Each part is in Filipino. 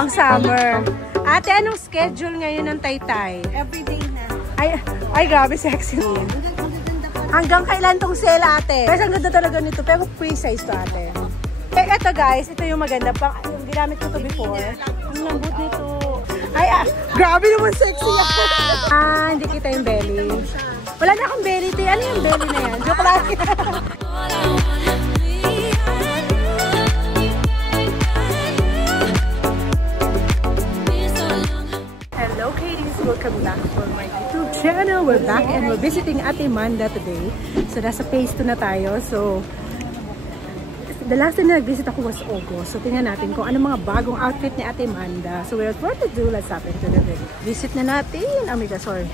Pang summer. Ate, anong schedule ngayon ng Taytay? Everyday na. Ay, grabe, sexy. Hanggang kailan tong sale, ate? Guys, ang ganda talaga nito. Pero free size to, ate. Eh, eto guys, ito yung maganda. Yung ginamit ko to before. Ang lambot nito. Ay, grabe naman sexy yan. Hindi kita yung belly. Wala na akong belly. Ano yung belly na yan? Joke lang. Hello, Katie's. Welcome back for my YouTube channel. We're back and we're visiting Ate Manda today. So, nasa phase 2 na tayo. So, the last time na nag-visit ako was August. So, tingnan natin kung ano mga bagong outfit ni Ate Manda. So, without further ado, let's hop into the video. Visit na natin. Oh my God, sorry.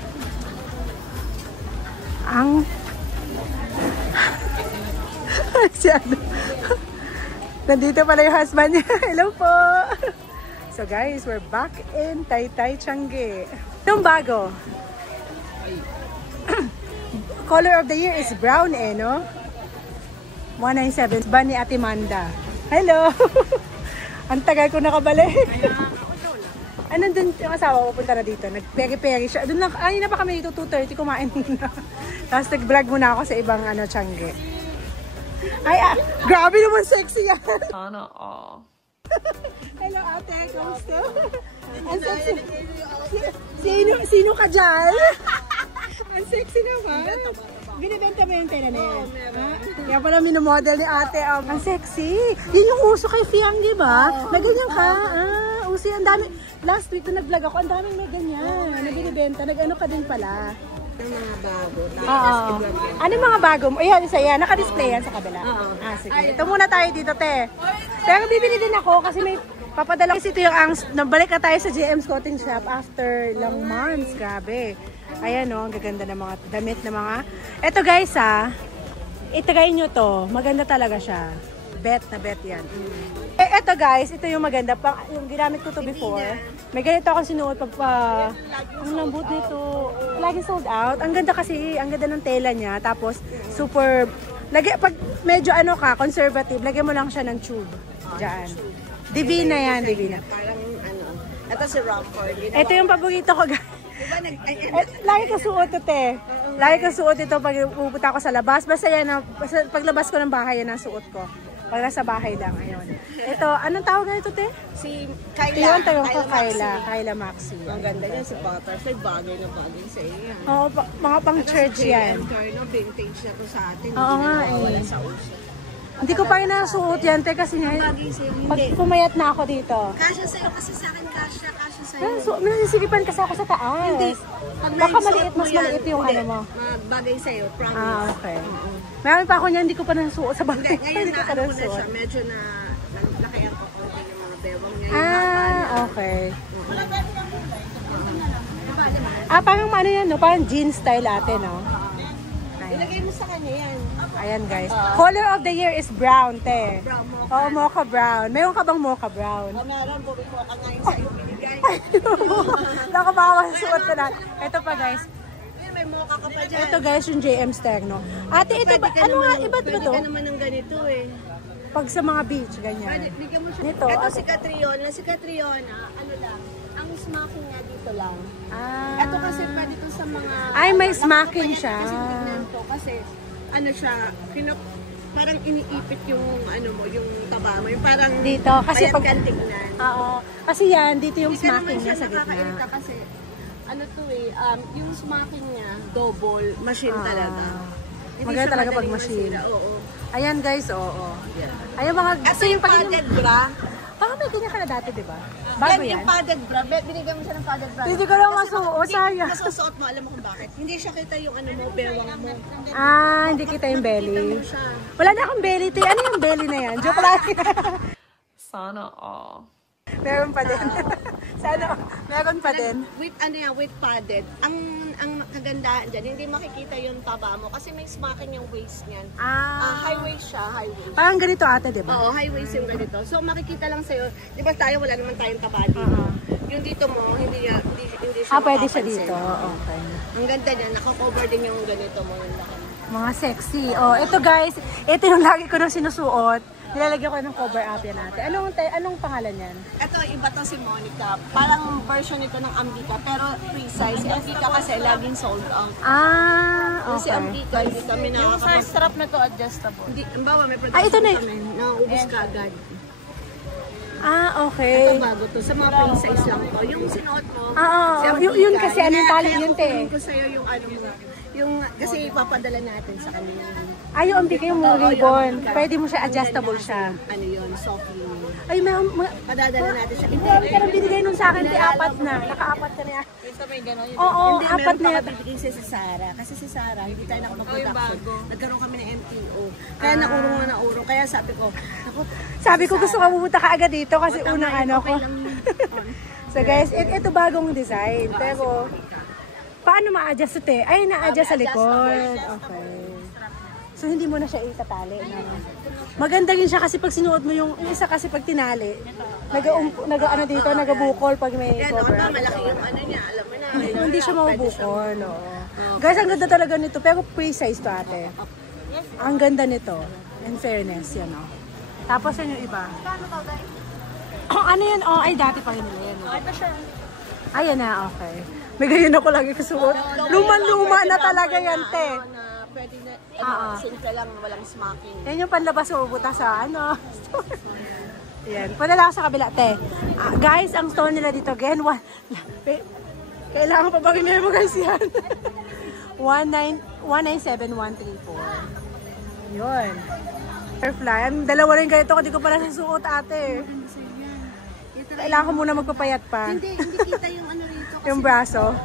Nandito pala yung husband niya. Hello po! So guys, we're back in Taytay, Tiange. Itong bago. Color of the year is brown eh, no? 197 ba ni Ate Manda? Hello! Ang tagal ko nakabalik. Nandun yung asawa ko, punta na dito. Nag-peri-peri siya. Doon lang, na pa kami dito, 2:30, kumain muna. Tapos nag-vlog muna ako sa ibang Tiange. Grabe naman sexy yan. Sana all. Hello ate, kamusta? Ang sexy. Sino ka dyan? Ang sexy naman. Binibenta mo yung tela na yan? Kaya pala minomodel ni ate. Ang sexy. Yun yung uso kay Fiang, di ba? Na ganyan ka. Uso ang dami. Last week na nag-vlog ako, ang daming may ganyan. Na binibenta. Nag-ano ka din pala. Ang mga bago. Ano mga bago? Ayan, isa yan. Naka-display yan sa kabila. Sige. Ito muna tayo dito, te. Pero bibili din ako kasi may papadala. Kasi ito yung nabalik na tayo sa JM's Clothing Shop after long months. Grabe. Ayan o, ang gaganda ng mga damit na mga. Ito guys itry nyo to. Maganda talaga siya. Bet na bet yan. Ito guys, ito yung maganda. Yung ginamit ko to before. May ganito akong sinuot ang lambot nito. Lagi sold out. Ang ganda kasi, ang ganda ng tela niya. Tapos, super, pag medyo conservative, lagyan mo lang siya ng tube. Diyan. Divina yan, Divina. Parang ito si Romford. Ito yung paborito ko guys. Lagi ko suot ito, te. Lagi ko suot ito pag pupunta ako sa labas. Basta yan, paglabas ko ng bahay, yan ang suot ko. Pag nasa bahay lang, ayun. Ito, anong tawag na ito, te? Si Kyla. Kyla Maxi. Ang ganda niya si Butterfly. Bagay na bagay sa iyo. Oo, mga pang church yan. Vintage na to sa atin. Oo nga eh. Wala sa uso. Hindi ko pa rin nasuot yan, te, kasi nga, pag pumayat na ako dito. Kasya sa'yo kasi sa akin, kasya sa'yo. Nasisigipan kasi ako sa taas. Hindi. Baka maliit, mas maliit yung ano mo. Bagay sa'yo, promise. Okay. Meron pa ako niyan, hindi ko pa nasuot sa bagay. Ngayon na ano na siya, medyo na nakayang ko konti yung mga bewang niya. Okay. Parang ano yan, no? Parang jean style ate, no? Ilagay mo sa kanya yan. Ayan guys. Color of the year is brown, te. Brown, mocha. Oo, mocha brown. Mayroon ka bang mocha brown? Meron, bumi ko ka ngayon sa'yo binigay. Baka baka masusuot ko na. Ito pa guys. May mocha ka pa dyan. Ito guys, yung JM Sterno. Ate, ito ba? Ano nga, iba ba to? Pwede ka naman ng ganito eh. Pag sa mga beach, ganyan. Bigyan mo siya. Ito, si Catriona. Si Catriona, ano lang, ang smacking niya dito lang. Ito kasi pwede to sa mga... Ay, may smacking siya. Kasi, ano siya, parang iniipit yung ano mo, yung taba mo. Yung parang dito, kasi pag tignan. Oo. Kasi yan, dito yung smacking niya sa gitna. Kasi, ano to eh, yung smacking niya, double, machine talaga. Maganda talaga pag machine. Oo. Ayan guys, oo. Ayan mga... Ito yung padded bra. Baka may ganyan ka na dati, di ba? Bago yan? Yung padded bra. Binigyan mo siya ng padded bra. Hindi ko lang masuot, sayang. Nasusuot mo, alam mo kung bakit. Hindi siya kita yung ano mo, bewang mo. Hindi kita yung belly. Wala na akong belly, te. Ano yung belly na yan? Joke lang. Sana all. Meron pa din. Sana, meron pa din. With padded. Ang kagandahan dyan, hindi makikita yung taba mo kasi may smacking yung waist niyan. High waist siya, high waist. Parang ganito ate, di ba? Oo, high waist yung ganito. So makikita lang sa'yo, di ba tayo wala naman tayong taba dito. Yung dito mo, hindi siya pwede siya dito. Okay. Ang ganda niya, nakakover din yung ganito mo. Mga sexy. Ito guys, ito yung lagi ko nang sinusuot. Nilalagyan ko ng cover up yan ate. Anong pangalan yan? Ito, iba to si Monica. Parang version ito ng Ambika, pero free-size. Si Ambika kasi laging sold out. Ah, Si okay. Ambika, hindi kami Yung sa nakakapag... strap na to adjustable. Hindi, ang bawa may Ah, ito production na kami. Nauubos ka agad. Ah, Ito okay. bago to. Sa mga free-size lang to. Yung sinuot mo, Ah, si oo. Ambika. Yun kasi anong tali Kaya yun, te? kukunin ko sa'yo yung ano mo. Yung, kasi ipapadala natin sa kanila. Ay, yung ambika yung ribbon. Pwede mo siya, adjustable siya. Ano yun, soft yun. Ay, Padadala natin siya. hindi, pero binigay nun sa akin, di apat na. Naka-apat ka na yan. Basta may gano'n yun. Oo, Hindi, apat meron na pa yata. kabibigay siya si Sarah. Kasi si Sarah, hindi tayo nakapag-production. bago. Nagkaroon kami ng MTO. Kaya naurong na naurong. Kaya sabi ko, naku, Sabi ko gusto ka pumunta ka agad dito kasi unang ano ko. okay lang yun. So guys, ito bagong design. Pero, paano ma-adjust ito eh? Ay, na-adjust sa likod. Okay. So, hindi mo na siya itatali. No? Maganda rin siya kasi pag sinuot mo yung isa kasi pag tinali, ano dito, nagabukol pag may Yan, cover. no, malaki yung ano niya. Alam mo na. Hindi siya mabubukol. No? Guys, ang ganda talaga nito. Pero pre-size to ate. Ang ganda nito. In fairness, yan o. Tapos yan yung iba. Ano yan? Oh, ay dati pa rin nila yan. No? Ito siya. Ayan na, okay. May ganyan ako lagi kasuot. Luma-luma na talaga yan, te. Na pwede na, simple lang, walang smacking. Yan yung panlabas mo buta sa ano. Yan. Padala ako sa kabila, te. Guys, ang store nila dito, again, kailangan pa ba rin mo guys yan? 197,134. Yun. Butterfly. Dalawa rin ganito, hindi ko pala susuot, ate. Kailangan ko muna magpapayat pa. Hindi kita yung ano rito. Yung braso.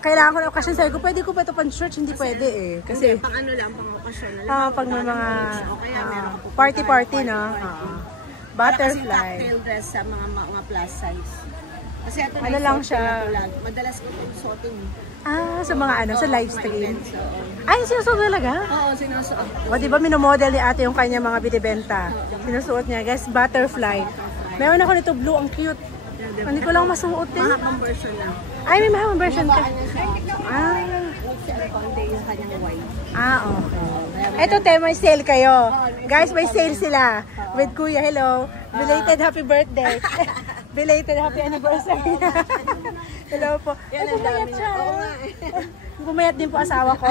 Kailangan ko na occasion. Sabi ko, pwede ko pa ito pang church? Hindi pwede eh. Kasi, Pang ano lang, pang okasyon. Alam mo, pag may mga o kaya meron po party-party, no? Kasi Butterfly. cocktail dress sa mga plus size. Kasi ito Ano lang siya? Madalas ko itong suotin. Sa mga ano, sa live stream. So, Ay, sinusuot talaga? oo, sinusuot. O, di ba minomodel ni ate yung kanya mga binibenta? Sinusuot niya. Guys, butterfly. Meron ako nito blue, ang cute. Hindi ko lang masuot eh. Mahapang version lang. Ay, may mahabang version ka. Ano siya? Conde yung kanyang white. Okay. Ito, te, may sale kayo. Guys, may sale sila. With Kuya, hello. Belated happy birthday. Belated happy anniversary. Hello po. Yan ang dami siya. na. Oo nga eh. Pumayat din po asawa ko.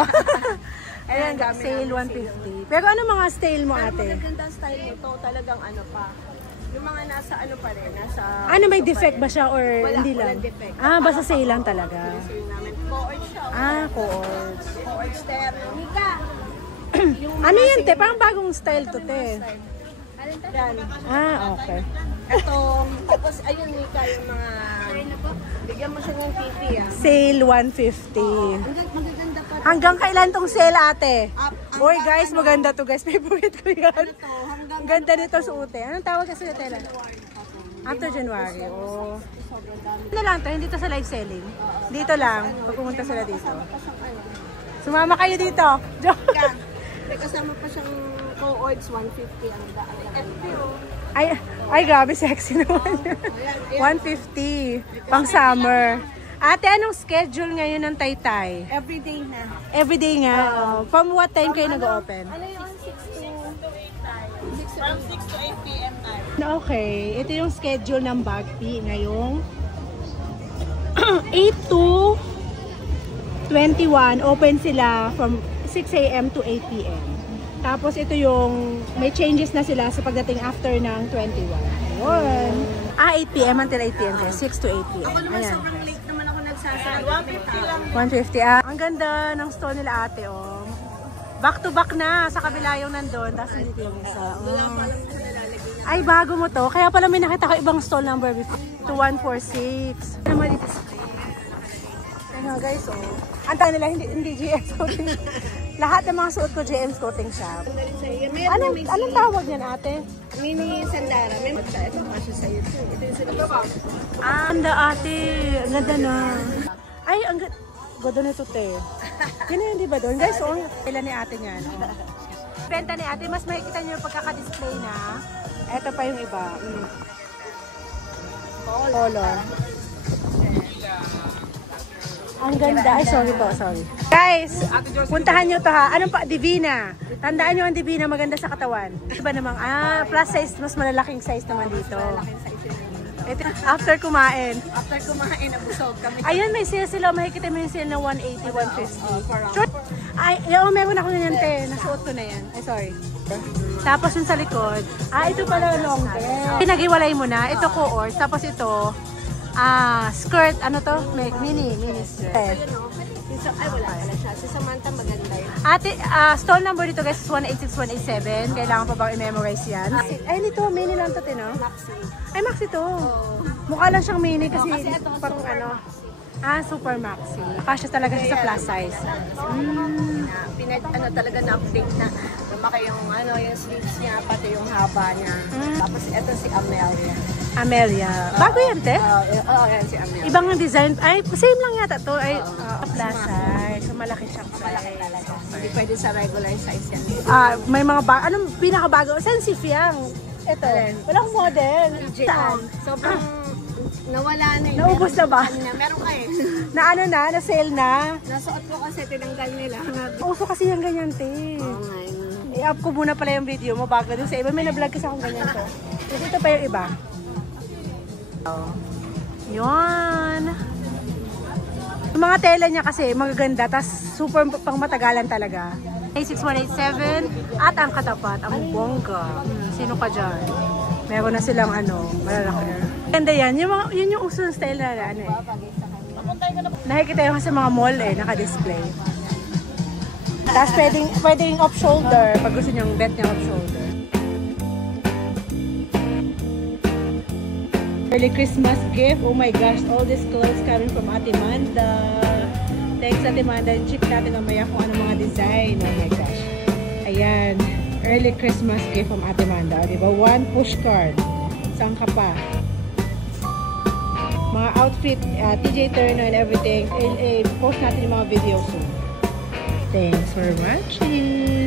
Ayan, sale 150. Pero ano mga sale mo, Pero ate? magaganda ang style nito. Talagang ano pa. Yung mga nasa ano pa rin. Nasa... Ano, may defect ba siya or hindi lang? Walang defect. Basta sale lang talaga. Kasi yung namin. Co-ord siya. Chords. Co-ord stereo. Mika! Ano yan, te? Parang bagong style to, te. Yan. Okay. Ito, tapos ayun Mika, yung mga... Bigyan mo siya ng TV Sale 150. Magaganda pa. Hanggang kailan tong sale, ate? Ang Boy, guys, maganda to, guys. Favorite ko yan. ito, hanggang Ang ganda nito suotin. Anong tawag kasi na tela? After January. Oh. Ano lang to? Hindi to sa live selling. Dito lang. Pag pumunta sila dito. Sumama kayo dito. Joke. yan. May kasama pa siyang co-ords 150 ang daan. Ay, grabe, sexy naman. 150. Pang summer. Ate, anong schedule ngayon ng Taytay? Everyday na. Everyday nga. From what time kayo nag-open? Ano yung 6 to 8 From 6 to 8 p.m. time. Okay. Ito yung schedule ng Bagpi ngayong 8 to 21. Open sila from 6 a.m. to 8 p.m. Tapos ito yung may changes na sila sa pagdating after ng 21. Ayun. 8 p.m. until 8 p.m. 6 to 8 p.m. Ako naman Ayan. sobrang late naman ako nagsasara. 150 lang. 150. Ang ganda ng store nila ate, oh. Back to back na. Sa kabila yung nandun. Tapos dito yung isa. Ay, bago mo to. Kaya pala may nakita ko ibang stall number before. 2146. Ano mo dito? Ano guys, oh. Ang tawag nila, hindi GM Coating Shop. Lahat ng mga suot ko GM Coating Shop. Anong tawag niyan, ate? Mini Sandara. May magta. Ito kasi sa ito. Ito yung sa Anda, ate. Ang ganda na. Ay, ang ganda nito, te. Ganyan, di ba doon? Guys, oh. Kailan ni ate niyan? Oh. Benta ni ate, mas makikita niyo yung pagkaka-display na. Ito pa yung iba. Color. Ang ganda. Ay, sorry po, sorry. Guys, puntahan nyo to ha. Anong pa? Divina. Tandaan nyo ang Divina, maganda sa katawan. Iba namang, plus size, mas malalaking size naman dito. Ito, after kumain. After kumain, nabusog kami. Ayun, may sale sila. Makikita mo yung sale na 180, 150. Short. Ay, meron ako ganyan, te. Nasuot ko na yan. Ay, sorry. Tapos yung sa likod. Ito pala long hair. Pinag-iwalay mo na. Ito cohort. Tapos ito, skirt. Ano to? Mini skirt. Ay, wala pala siya. Si Samantha maganda yun. Ate, stall number dito guys is 186-187. Kailangan pa bang i-memorize yan? Ay, nito. Mini lang to, no? Maxi. Ay, maxi to. Mukha lang siyang mini kasi, Kasi ito, pang ano. Super maxi. Kasya talaga siya sa plus size. Talaga na-update na. Lumaki yung, yung sleeves niya, pati yung haba niya. Tapos ito si Amelia. Amelia. Bago yan, te? Oo, yan si Amelia. Ibang design. Ay, same lang yata to. Ay, plus size. So, malaki siyang Malaki size. talaga. Hindi pwede sa regular size yan. May mga bago. Anong pinakabago? Saan si Fiang? Ito. Walang model. Saan? Sobrang nawala na yun. Naubos na ba? Meron ka eh. Na ano na? Na sale na? Nasuot ko kasi tinanggal nila. Uso kasi yung ganyan, te. Oo nga yun. I-up ko muna pala yung video mo bago dun sa iba. May na-vlog kasi akong ganyan to. Kasi ito pa yung iba. Yun. Yung mga tela niya kasi magaganda. Tas super pang matagalan talaga. 6187 at ang katapat, ang bongga. Sino ka dyan? Meron na silang malalaki. Ganda yan. Yun yung uso ng style na nakikita yung sa mga mall naka-display. Tapos pwedeng off-shoulder pag gusto niyong bet niya off-shoulder. Early Christmas gift. Oh my gosh, all these clothes coming from Ate Manda. Thanks Ate Manda. Check natin mamaya kung ano mga design. Oh my gosh. Ayan. Early Christmas gift from Ate Manda. Diba? One push card. Saan ka pa? Mga outfit, TJ Turner and everything. Post natin yung mga videos soon. Thanks for watching.